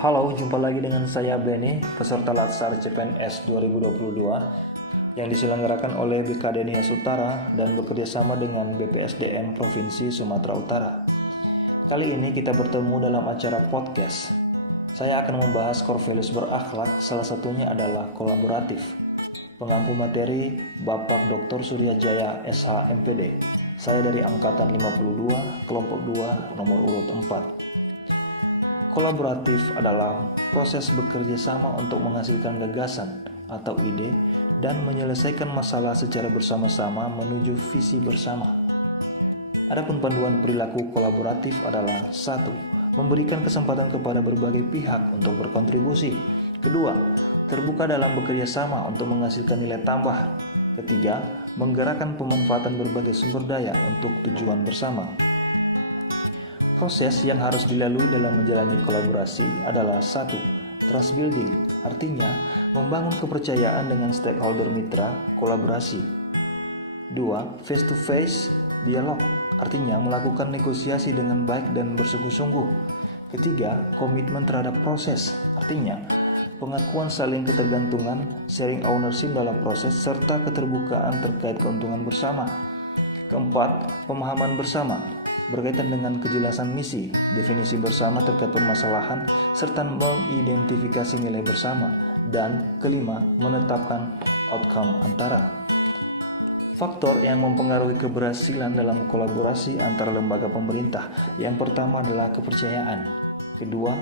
Halo, jumpa lagi dengan saya Benny, peserta Latsar CPNS 2022 yang diselenggarakan oleh BKD Nias Utara dan bekerjasama dengan BPSDM Provinsi Sumatera Utara. Kali ini kita bertemu dalam acara podcast. Saya akan membahas core values berakhlak, salah satunya adalah kolaboratif. Pengampu materi Bapak Dr. Surya Jaya SH MPD. Saya dari angkatan 52, kelompok 2, nomor urut 4. Kolaboratif adalah proses bekerja sama untuk menghasilkan gagasan atau ide dan menyelesaikan masalah secara bersama-sama menuju visi bersama. Adapun panduan perilaku kolaboratif adalah 1. Memberikan kesempatan kepada berbagai pihak untuk berkontribusi. 2. Terbuka dalam bekerja sama untuk menghasilkan nilai tambah. 3. Menggerakkan pemanfaatan berbagai sumber daya untuk tujuan bersama. Proses yang harus dilalui dalam menjalani kolaborasi adalah 1. Trust building, artinya membangun kepercayaan dengan stakeholder mitra kolaborasi. 2. Face to face dialog, artinya melakukan negosiasi dengan baik dan bersungguh-sungguh. 3. Komitmen terhadap proses, artinya pengakuan saling ketergantungan, sharing ownership dalam proses, serta keterbukaan terkait keuntungan bersama. 4. Pemahaman bersama, berkaitan dengan kejelasan misi, definisi bersama terkait permasalahan, serta mengidentifikasi nilai bersama. Dan 5. Menetapkan outcome antara. Faktor yang mempengaruhi keberhasilan dalam kolaborasi antara lembaga pemerintah. Yang pertama adalah kepercayaan. Kedua,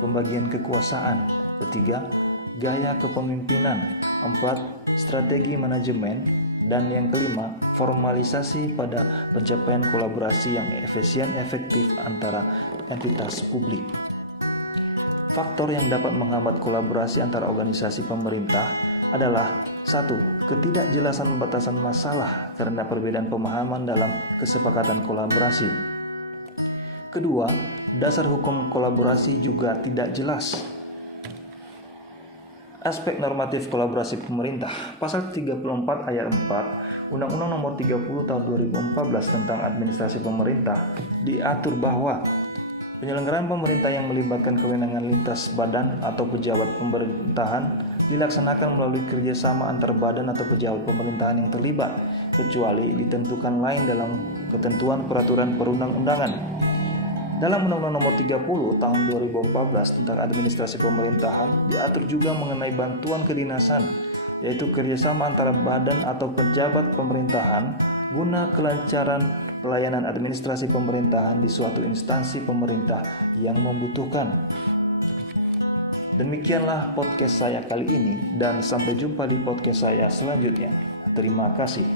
pembagian kekuasaan. Ketiga, gaya kepemimpinan. 4. Strategi manajemen. Dan yang kelima, formalisasi pada pencapaian kolaborasi yang efisien efektif antara entitas publik. Faktor yang dapat menghambat kolaborasi antara organisasi pemerintah adalah 1. Ketidakjelasan batasan masalah karena perbedaan pemahaman dalam kesepakatan kolaborasi. Kedua, dasar hukum kolaborasi juga tidak jelas. Aspek normatif kolaborasi pemerintah. Pasal 34 ayat 4 Undang-Undang Nomor 30 Tahun 2014 tentang Administrasi Pemerintah diatur bahwa penyelenggaraan pemerintah yang melibatkan kewenangan lintas badan atau pejabat pemerintahan dilaksanakan melalui kerjasama antar badan atau pejabat pemerintahan yang terlibat, kecuali ditentukan lain dalam ketentuan peraturan perundang-undangan. Dalam Undang-Undang Nomor 30 Tahun 2014 tentang Administrasi Pemerintahan diatur juga mengenai bantuan kedinasan, yaitu kerjasama antara badan atau pejabat pemerintahan guna kelancaran pelayanan administrasi pemerintahan di suatu instansi pemerintah yang membutuhkan. Demikianlah podcast saya kali ini dan sampai jumpa di podcast saya selanjutnya. Terima kasih.